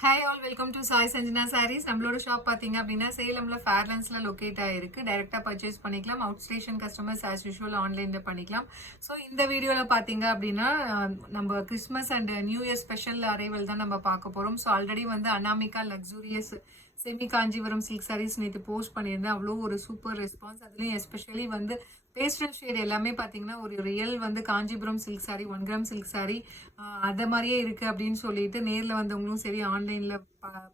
Hi all, welcome to Sai Sanjana sarees. நம்மளோட shop பார்த்தீங்க அப்படின்னா சேலம்ல ஃபேர்லாண்ட்ஸ்ல லொக்கேட் ஆயிருக்கு. டைரக்டா பர்ச்சேஸ் பண்ணிக்கலாம். Out station customers as usual ஆன்லைன்ல பண்ணிக்கலாம். ஸோ இந்த வீடியோல பார்த்தீங்க அப்படின்னா நம்ம Christmas and new year special arrival தான் நம்ம பார்க்க போறோம். ஸோ ஆல்ரெடி வந்து Anamika luxurious semi Kanchipuram silk sarees நேற்று போஸ்ட் பண்ணியிருந்தேன். அவ்வளோ ஒரு சூப்பர் ரெஸ்பான்ஸ். அதுலேயும் எஸ்பெஷலி வந்து பேஸ்டல் ஷேட் எல்லாமே பார்த்தீங்கன்னா ஒரு ரியல் வந்து Kanchipuram silk saree 1 gram silk saree அதை மாதிரியே இருக்கு அப்படின்னு சொல்லிட்டு நேரில் வந்தவங்களும் சரி, ஆன்லைனில்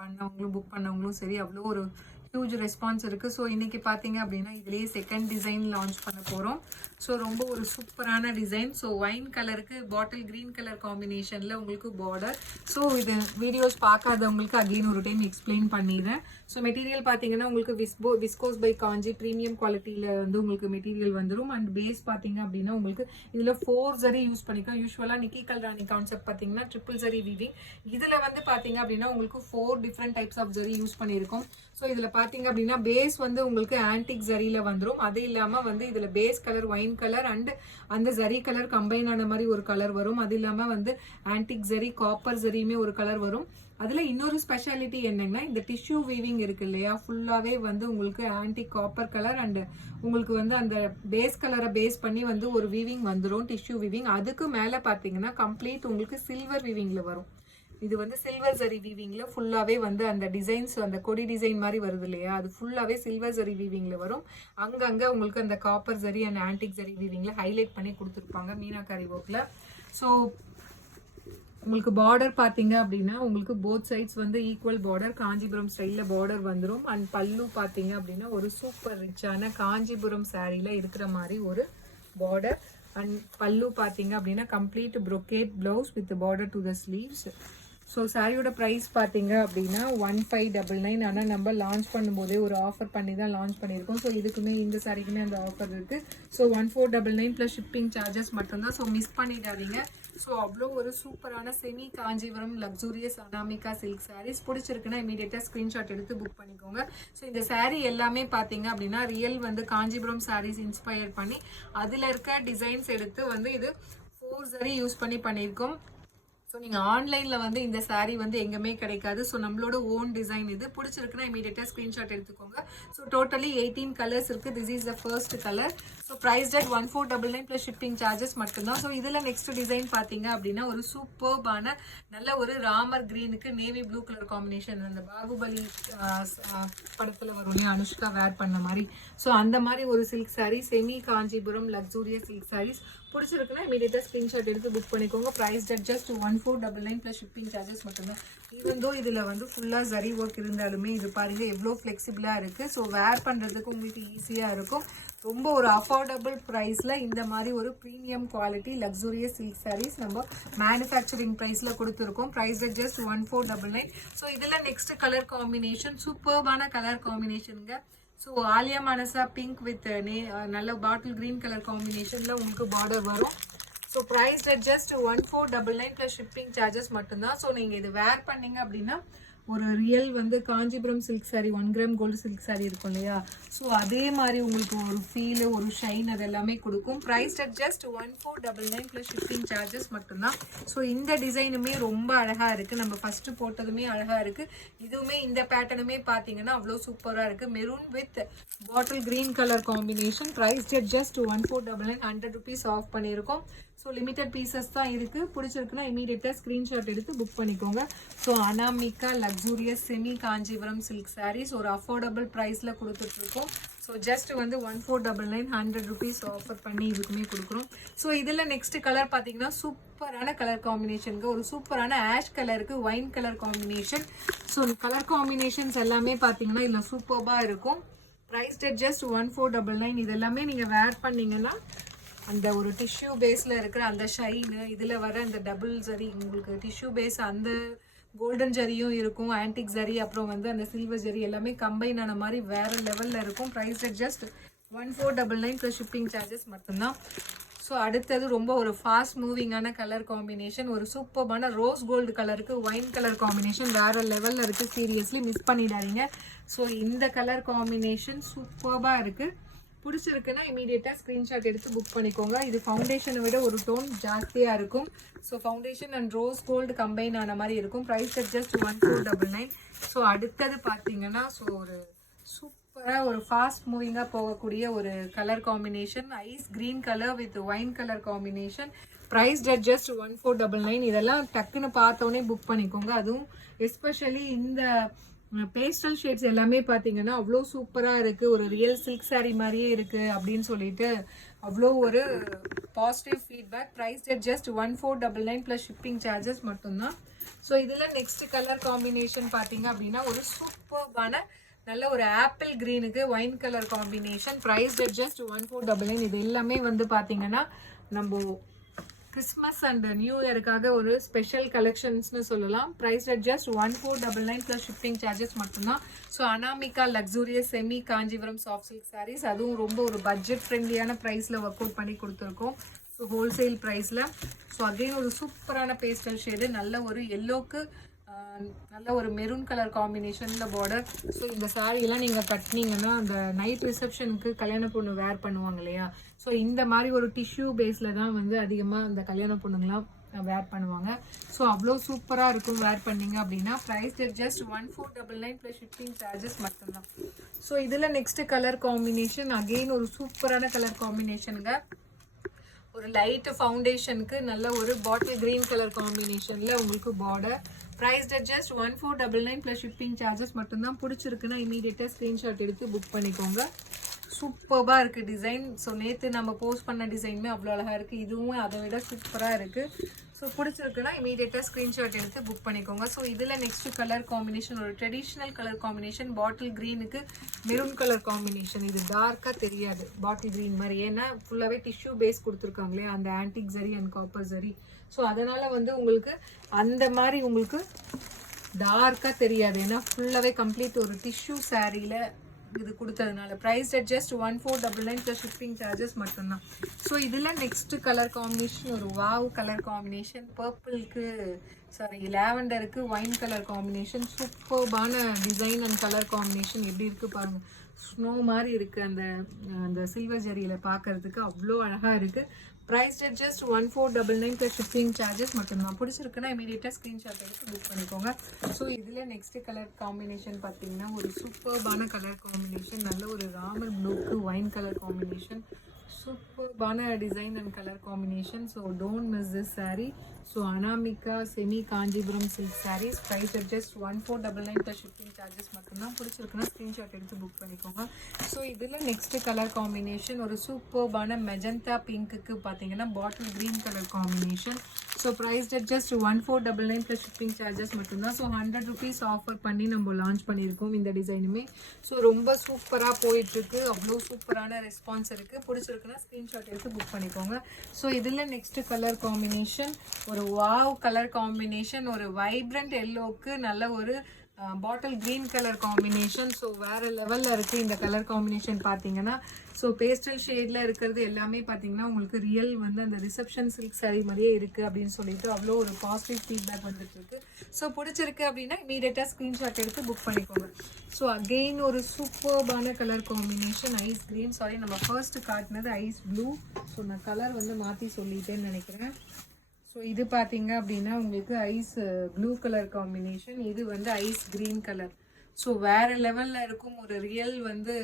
பண்ணவங்களும் புக் பண்ணவங்களும் சரி, அவ்வளோ ஒரு ஹியூஜ் ரெஸ்பான்ஸ் இருக்குது. ஸோ இன்றைக்கி பார்த்தீங்க அப்படின்னா இதுலேயே செகண்ட் டிசைன் லான்ச் பண்ண போகிறோம். ஸோ ரொம்ப ஒரு சூப்பரான டிசைன். ஸோ ஒயின் கலருக்கு பாட்டில் க்ரீன் கலர் காம்பினேஷனில் உங்களுக்கு பார்டர். ஸோ இது வீடியோஸ் பார்க்காதவங்களுக்கு அகெயின் ஒரு டைம் எக்ஸ்பிளைன் பண்ணிடுறேன். ஸோ மெட்டீரியல் பார்த்தீங்கன்னா உங்களுக்கு விஸ்கோஸ் பை காஞ்சி ப்ரீமியம் குவாலிட்டியில் வந்து உங்களுக்கு மெட்டீரியல் வந்துடும். அண்ட் பேஸ் பார்த்தீங்க அப்படின்னா உங்களுக்கு இதில் 4 ஜரி யூஸ் பண்ணிக்கலாம். யூஸ்வலாக நிக்கி கல்ராணி கான்செப்ட் பார்த்தீங்கன்னா ட்ரிபிள் ஜரி வீவிங். இதில் வந்து பார்த்தீங்க அப்படின்னா உங்களுக்கு 4 different types of zari use பண்ணியிருக்கோம். ஸோ இதில் பார்த்தீங்க அப்படின்னா பேஸ் வந்து உங்களுக்கு ஆன்டிக் ஜரியில் வந்துடும். அது இல்லாமல் வந்து இதில் base colour wine colour and அந்த ஜரி கலர் கம்பைன் ஆன மாதிரி ஒரு கலர் வரும். அது இல்லாமல் வந்து ஆன்டிக் ஜரி காப்பர் ஜரியுமே ஒரு கலர் வரும். அதில் இன்னொரு ஸ்பெஷாலிட்டி என்னங்கன்னா இந்த டிஷ்யூ வீவிங் இருக்கு இல்லையா, ஃபுல்லாகவே வந்து உங்களுக்கு ஆன்டிக் காப்பர் கலர் அண்ட் உங்களுக்கு வந்து அந்த பேஸ் கலரை பேஸ் பண்ணி வந்து ஒரு வீவிங் வந்துடும், டிஷ்யூ வீவிங். அதுக்கு மேலே பார்த்தீங்கன்னா கம்ப்ளீட் உங்களுக்கு சில்வர் வீவிங்கில் வரும். இது வந்து சில்வர் ஜரி வீவிங்ல ஃபுல்லாவே வந்து அந்த டிசைன்ஸ் அந்த கொடி டிசைன் மாதிரி வருது இல்லையா, அது ஃபுல்லாவே சில்வர் ஜரி வீவிங்ல வரும். அங்கங்க உங்களுக்கு அந்த copper zari and antique zari வீவிங்ல ஹைலைட் பண்ணி கொடுத்துருப்பாங்க மீனாகாரி ஒர்க்ல. ஸோ உங்களுக்கு பார்டர் பார்த்தீங்க அப்படின்னா உங்களுக்கு போத் சைட்ஸ் வந்து ஈக்குவல் பார்டர், காஞ்சிபுரம் ஸ்டைலில் பார்டர் வந்துடும். அண்ட் பல்லு பார்த்தீங்க அப்படின்னா ஒரு சூப்பர் ரிச்சான காஞ்சிபுரம் சாரியில் இருக்கிற மாதிரி ஒரு பார்டர். அண்ட் பல்லு பார்த்தீங்க அப்படின்னா complete brocade blouse with border to the sleeves. So சாரியோட ப்ரைஸ் பார்த்தீங்க அப்படின்னா 1599. ஆனால் நம்ம லான்ச் பண்ணும்போதே ஒரு ஆஃபர் பண்ணி தான் லான்ச் பண்ணியிருக்கோம். ஸோ இதுக்குமே இந்த சாரிக்குமே அந்த ஆஃபர் இருக்குது. ஸோ 1499 ப்ளஸ் ஷிப்பிங் சார்ஜஸ் மட்டும்தான். ஸோ மிஸ் பண்ணிடாதீங்க. ஸோ அவ்வளோ ஒரு சூப்பரான semi Kanchipuram luxurious Anamika silk sarees பிடிச்சிருக்குன்னா இமீடியட்டாக ஸ்க்ரீன்ஷாட் எடுத்து புக் பண்ணிக்கோங்க. ஸோ இந்த சாரீ எல்லாமே பார்த்தீங்க அப்படின்னா ரியல் வந்து காஞ்சிபுரம் சாரீஸ் இன்ஸ்பயர் பண்ணி அதில் இருக்க டிசைன்ஸ் எடுத்து வந்து இது 4 ஜரி யூஸ் பண்ணி பண்ணியிருக்கோம். ஸோ நீங்கள் ஆன்லைனில் வந்து இந்த சாரீ வந்து எங்கேயுமே கிடைக்காது. ஸோ நம்மளோட ஓன் டிசைன் இது பிடிச்சிருக்குன்னா இமீடியட்டாக ஸ்க்ரீன்ஷாட் எடுத்துக்கோங்க. ஸோ டோட்டலி 18 கலர்ஸ் இருக்குது. This is the first colour. So price tag 1499 plus shipping charges மட்டும்தான். ஸோ இதில் நெக்ஸ்ட் டிசைன் பார்த்தீங்க அப்படின்னா ஒரு சூப்பர்பான நல்ல ஒரு ராமர் கிரீனுக்கு நேவி ப்ளூ கலர் காம்பினேஷன், அந்த பாகுபலி படத்தில் வரும் இல்லையா அனுஷ்கா வேர் பண்ண மாதிரி. ஸோ அந்த மாதிரி ஒரு silk saree semi Kanchipuram luxurious silk sarees பிடிச்சிருக்குன்னா இமீடியட்டாக ஸ்க்ரீன்ஷாட் எடுத்து புக் பண்ணிக்கோங்க. Price date just 1499 plus shipping charges மட்டும்தான். ஈவன் தோ இதில் வந்து ஃபுல்லாக ஜரி ஒர்க் இருந்தாலுமே இது பாருங்க எவ்வளோ ஃப்ளெக்சிபிளாக இருக்குது. ஸோ வேர் பண்ணுறதுக்கு உங்களுக்கு ஈஸியாக இருக்கும். ரொம்ப ஒரு அஃபோர்டபுள் ப்ரைஸில் இந்த மாதிரி ஒரு premium quality luxurious silk sarees நம்ம மேனுஃபேக்சரிங் ப்ரைஸில் கொடுத்துருக்கோம். Price date just 1499. ஸோ இதில் நெக்ஸ்ட் கலர் காம்பினேஷன் சூப்பர்பான கலர் காம்பினேஷனுங்க. So Alia Manasa pink with நல்ல பாட்டில் கிரீன் கலர் காம்பினேஷனில் உங்களுக்கு பார்டர் வரும். So price just 1499 plus shipping charges மட்டும்தான். ஸோ நீங்கள் இது வேர் பண்ணீங்க அப்படின்னா ஒரு ரியல் வந்து Kanchipuram silk saree 1 gram gold silk saree இருக்கும் இல்லையா, ஸோ அதே மாதிரி உங்களுக்கு ஒரு ஃபீலு ஒரு ஷைன் அது எல்லாமே கொடுக்கும். Price just 1499 plus shipping charges மட்டும்தான். ஸோ இந்த டிசைனுமே ரொம்ப அழகாக இருக்குது. நம்ம ஃபஸ்ட்டு போட்டதுமே அழகாக இருக்குது. இதுவுமே இந்த பேட்டர்னுமே பார்த்தீங்கன்னா அவ்வளோ சூப்பராக இருக்குது. Maroon with bottle green colour combination. Price just 1499, 100 rupees off பண்ணியிருக்கோம். ஸோ லிமிட்டட் பீசஸ் தான் இருக்குது. பிடிச்சிருக்குன்னா இமீடியட்டாக ஸ்க்ரீன்ஷாட் எடுத்து புக் பண்ணிக்கோங்க. So Anamika luxurious semi Kanchipuram silk sarees ஒரு அஃபோர்டபுள் ப்ரைஸில் கொடுத்துட்ருக்கோம். ஸோ ஜஸ்ட் வந்து 1499, 100 ருபீஸ் ஆஃபர் பண்ணி இதுக்குமே கொடுக்குறோம். ஸோ இதில் நெக்ஸ்ட் கலர் பார்த்தீங்கன்னா சூப்பரான கலர் காம்பினேஷனுக்கு ஒரு சூப்பரான ஆஷ் கலருக்கு wine colour combination. So colour combinations எல்லாமே பார்த்தீங்கன்னா இதில் சூப்பராக இருக்கும். Price date just 1499. இது எல்லாமே நீங்கள் வேர் பண்ணிங்கன்னா அந்த ஒரு டிஷ்யூ பேஸில் இருக்கிற அந்த ஷைனு, இதில் வர அந்த டபுள் ஜரி உங்களுக்கு டிஷ்யூ பேஸ் அந்த கோல்டன் ஜரியும் இருக்கும், ஆன்டிக் ஜரி அப்புறம் வந்து அந்த சில்வர் ஜரி எல்லாமே கம்பைன் ஆன மாதிரி வேறு லெவலில் இருக்கும். Price just 1499 plus shipping charges மட்டும்தான். ஸோ அடுத்தது ரொம்ப ஒரு ஃபாஸ்ட் மூவிங்கான கலர் காம்பினேஷன், ஒரு சூப்பர்பான ரோஸ் கோல்டு கலருக்கு ஒயின் கலர் காம்பினேஷன் வேறு லெவலில் இருக்குது. சீரியஸ்லி மிஸ் பண்ணிடாதீங்க. ஸோ இந்த கலர் காம்பினேஷன் சூப்பர்பாக இருக்குது. பிடிச்சிருக்குன்னா இமீடியட்டாக ஸ்க்ரீன்ஷாட் எடுத்து புக் பண்ணிக்கோங்க. இது ஃபவுண்டேஷனை விட ஒரு டோன் ஜாஸ்தியாக இருக்கும். So foundation and rose gold combine ஆன மாதிரி இருக்கும். Price just 1499. ஸோ அடுத்தது பார்த்தீங்கன்னா ஸோ ஒரு சூப்பராக ஒரு ஃபாஸ்ட் மூவிங்காக போகக்கூடிய ஒரு colour combination, ice green colour with wine colour combination. Price just 1499. இதெல்லாம் டக்குன்னு பார்த்தோன்னே புக் பண்ணிக்கோங்க. அதுவும் எஸ்பெஷலி இந்த பேஸ்டல் ஷேட்ஸ் எல்லாமே பார்த்தீங்கன்னா அவ்வளோ சூப்பராக இருக்குது. ஒரு ரியல் சில்க் சாரீ மாதிரியே இருக்குது அப்படின்னு சொல்லிட்டு அவ்வளோ ஒரு positive feedback. Price just 1499 plus shipping charges மட்டும்தான். ஸோ இதில் நெக்ஸ்ட் கலர் காம்பினேஷன் பார்த்தீங்க அப்படின்னா ஒரு சூப்பர்பான நல்ல ஒரு ஆப்பிள் க்ரீனுக்கு wine colour combination. Price just 1499. இது எல்லாமே வந்து பார்த்தீங்கன்னா நம்ம கிறிஸ்மஸ் அண்ட் நியூ இயருக்காக ஒரு ஸ்பெஷல் கலெக்ஷன்ஸ்னு சொல்லலாம். Price just 1499 plus shipping charges மட்டும்தான். So Anamika luxurious semi Kanchipuram soft silk sarees, அதுவும் ரொம்ப ஒரு பட்ஜெட் ஃப்ரெண்ட்லியான ப்ரைஸில் ஒர்க் அவுட் பண்ணி கொடுத்துருக்கோம். ஸோ ஹோல்சேல் ப்ரைஸில். ஸோ அகெயின் ஒரு சூப்பரான பேஸ்டல் ஷேடு, நல்ல ஒரு எல்லோக்கு நல்ல ஒரு மெரூன் கலர் காம்பினேஷனில் பார்டர். ஸோ இந்த சாரீலாம் நீங்கள் கட்டினீங்கன்னா அந்த நைட் ரிசப்ஷனுக்கு கல்யாண பொண்ணு வேர் பண்ணுவாங்க இல்லையா, ஸோ இந்த மாதிரி ஒரு டிஷ்யூ பேஸில் தான் வந்து அதிகமாக அந்த கல்யாண பொண்ணுங்களாம் வேர் பண்ணுவாங்க. ஸோ அவ்வளோ சூப்பராக இருக்கும் வேர் பண்ணிங்க அப்படின்னா. Price just 1499 plus shipping charges மட்டும்தான். ஸோ இதில் நெக்ஸ்ட்டு கலர் காம்பினேஷன் அகெயின் ஒரு சூப்பரான கலர் காம்பினேஷனுங்க. ஒரு லைட் ஃபவுண்டேஷனுக்கு நல்ல ஒரு பாட்டில் கிரீன் கலர் காம்பினேஷனில் உங்களுக்கு border. Price just 1499 plus shipping charges மட்டும்தான். பிடிச்சிருக்குன்னா இமீடியட்டாக ஸ்க்ரீன்ஷாட் எடுத்து புக் பண்ணிக்கோங்க. சூப்பராக இருக்குது டிசைன். ஸோ நேற்று நம்ம போஸ்ட் பண்ண டிசைனுமே அவ்வளோ அழகாக இருக்குது. இதுவும் அதை விட சூப்பராக இருக்குது. ஸோ பிடிச்சிருக்குன்னா இமீடியட்டாக ஸ்க்ரீன்ஷாட் எடுத்து புக் பண்ணிக்கோங்க. ஸோ இதில் நெக்ஸ்ட் கலர் காம்பினேஷன் ஒரு ட்ரெடிஷ்னல் கலர் காம்பினேஷன், பாட்டில் க்ரீனுக்கு மெரூன் கலர் காம்பினேஷன். இது டார்க்காக தெரியாது பாட்டில் க்ரீன் மாதிரி, ஏன்னா ஃபுல்லாகவே டிஷ்யூ பேஸ் கொடுத்துருக்காங்களே அந்த antique zari and copper zari. So அதனால் வந்து உங்களுக்கு அந்த மாதிரி உங்களுக்கு டார்க்காக தெரியாது, ஏன்னா ஃபுல்லாகவே கம்ப்ளீட் ஒரு டிஷ்யூ சாரியில் இது கொடுத்ததுனால. Price just 1499 plus shipping charges மட்டும்தான். ஸோ இதில் நெக்ஸ்ட் கலர் காம்பினேஷன் ஒரு வாவ் கலர் காம்பினேஷன், பர்பிளுக்கு லாவெண்டருக்கு ஒயின் கலர் காம்பினேஷன். சூப்பர்பான டிசைன் அண்ட் கலர் காம்பினேஷன் எப்படி இருக்குது பாருங்கள். ஸ்னோ மாதிரி இருக்குது அந்த சில்வர் ஜரியில் பார்க்கறதுக்கு அவ்வளோ அழகாக இருக்குது. Price just 1499 plus shipping charges மட்டும்தான். பிடிச்சிருக்குன்னா இமீடியட்டாக ஸ்க்ரீன்ஷாட் எடுத்து புக் பண்ணிக்கோங்க. ஸோ இதில் நெக்ஸ்ட் கலர் காம்பினேஷன் பார்த்தீங்கன்னா ஒரு சூப்பர்பான கலர் காம்பினேஷன், நல்ல ஒரு ராமர் ப்ளூக்கு ஒயின் கலர் காம்பினேஷன். சூப்பர்பான design and colour combination. So don't miss this saree. So Anamika semi Kanchipuram silk sarees. Price just 1499 plus shipping charges மட்டும்தான். பிடிச்சிருக்குன்னா ஸ்க்ரீன்ஷாட் எடுத்து புக் பண்ணிக்கோங்க. ஸோ இதில் நெக்ஸ்ட் கலர் காம்பினேஷன் ஒரு சூப்பர்பான மெஜந்தா பிங்க்குக்கு பார்த்தீங்கன்னா bottle green colour combination. So price just 1499 plus shipping charges மட்டும்தான். ஸோ 100 rupees ஆஃபர் பண்ணி நம்ம லான்ச் பண்ணியிருக்கோம் இந்த டிசைனுமே. ஸோ ரொம்ப சூப்பராக போயிட்டுருக்கு, அவ்வளோ சூப்பரான ரெஸ்பான்ஸ் இருக்குது. பிடிச்சிருக்குன்னா ஸ்க்ரீன்ஷாட் எடுத்து புக் பண்ணிக்கோங்க. ஸோ இதில் நெக்ஸ்ட் கலர் காம்பினேஷன் ஒரு வாவ் கலர் காம்பினேஷன், ஒரு வைப்ரண்ட் எல்லோவுக்கு நல்ல ஒரு பாட்டில் க்ரீன் கலர் காம்பினேஷன். ஸோ வேறு லெவலில் இருக்குது இந்த கலர் காம்பினேஷன் பார்த்தீங்கன்னா. ஸோ பேஸ்டல் ஷேடில் இருக்கிறது எல்லாமே பார்த்தீங்கன்னா உங்களுக்கு ரியல் வந்து அந்த ரிசப்ஷன் சில்க் சாரீ மாதிரியே இருக்குது அப்படின்னு சொல்லிட்டு அவ்வளோ ஒரு பாசிட்டிவ் ஃபீட்பேக் வந்துட்டுருக்கு. ஸோ பிடிச்சிருக்கு அப்படின்னா இமீடியட்டாக ஸ்க்ரீன்ஷாட் எடுத்து புக் பண்ணிக்கோங்க. ஸோ அகெயின் ஒரு சூப்பர்பான கலர் காம்பினேஷன் ஐஸ் க்ரீன், நம்ம ஃபர்ஸ்ட் காட்டினது ஐஸ் ப்ளூ. ஸோ நான் கலர் வந்து மாற்றி சொல்லிட்டேன்னு நினைக்கிறேன். ஸோ இது பார்த்தீங்க அப்படின்னா உங்களுக்கு ஐஸ் ப்ளூ கலர் காம்பினேஷன், இது வந்து ஐஸ் க்ரீன் கலர். ஸோ வேறு லெவலில் இருக்கும், ஒரு ரியல் வந்து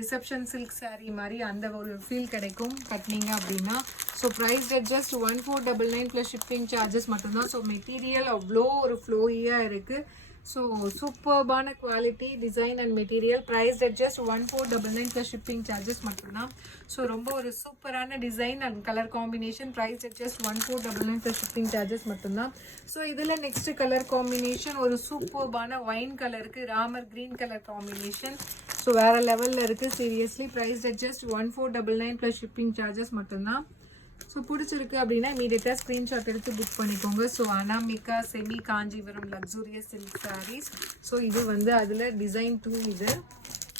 ரிசப்ஷன் சில்க் சாரீ மாதிரி அந்த ஒரு ஃபீல் கிடைக்கும் கட்டினீங்க அப்படின்னா. So price just 1499 plus shipping charges மட்டும்தான். ஸோ மெட்டீரியல் அவ்வளோ ஒரு ஃப்ளோயியாக இருக்குது. ஸோ சூப்பர்பான quality design and material. Price just 1499 plus shipping charges மட்டும்தான். ஸோ ரொம்ப ஒரு சூப்பரான design and colour combination. Price just 1499 plus shipping charges மட்டும்தான். ஸோ இதில் நெக்ஸ்ட் கலர் காம்பினேஷன் ஒரு சூப்பர்பான ஒயின் கலருக்கு Ramar green colour combination. So வேறு லெவலில் இருக்குது seriously. Price just 1499 plus shipping charges மட்டும்தான். ஸோ பிடிச்சிருக்கு அப்படின்னா இமீடியட்டாக ஸ்க்ரீன்ஷாட் எடுத்து புக் பண்ணிக்கோங்க. So Anamika semi Kanchipuram luxurious silk sarees. So இது வந்து அதில் டிசைன் 2 இது.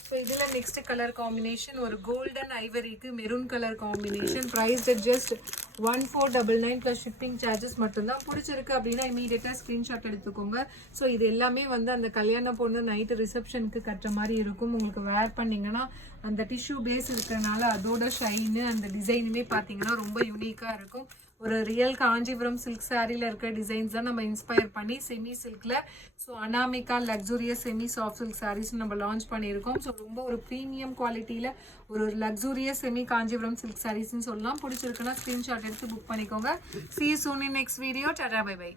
ஸோ இதில் நெக்ஸ்ட் கலர் காம்பினேஷன் ஒரு கோல்டன் ஐவரிக்கு maroon colour combination. Price just 1499 plus shipping charges மட்டும்தான். பிடிச்சிருக்கு அப்படின்னா இமீடியட்டாக ஸ்க்ரீன்ஷாட் எடுத்துக்கோங்க. ஸோ இது எல்லாமே வந்து அந்த கல்யாண பொண்ணு நைட்டு ரிசப்ஷனுக்கு கட்டுற மாதிரி இருக்கும். உங்களுக்கு வேர் பண்ணிங்கன்னா அந்த டிஷ்யூ பேஸ் இருக்கிறனால அதோட ஷைனு அந்த டிசைனுமே பார்த்தீங்கன்னா ரொம்ப யூனிக்காக இருக்கும். ஒரு ரியல் காஞ்சிபுரம் சில்க் சாரியில் இருக்கிற டிசைன்ஸ் தான் நம்ம இன்ஸ்பயர் பண்ணி செமி சில்கில் so Anamika luxurious semi soft silk sarees நம்ம லான்ச் பண்ணியிருக்கோம். ஸோ ரொம்ப ஒரு ப்ரீமியம் குவாலிட்டியில் ஒரு லக்ஸூரியஸ் செமி காஞ்சிபுரம் சில்க் சாரீஸ்ன்னு சொல்லலாம். பிடிச்சிருக்குன்னா ஸ்க்ரீன்ஷாட் எடுத்து புக் பண்ணிக்கோங்க. See you soon in next video. Tata, bye bye.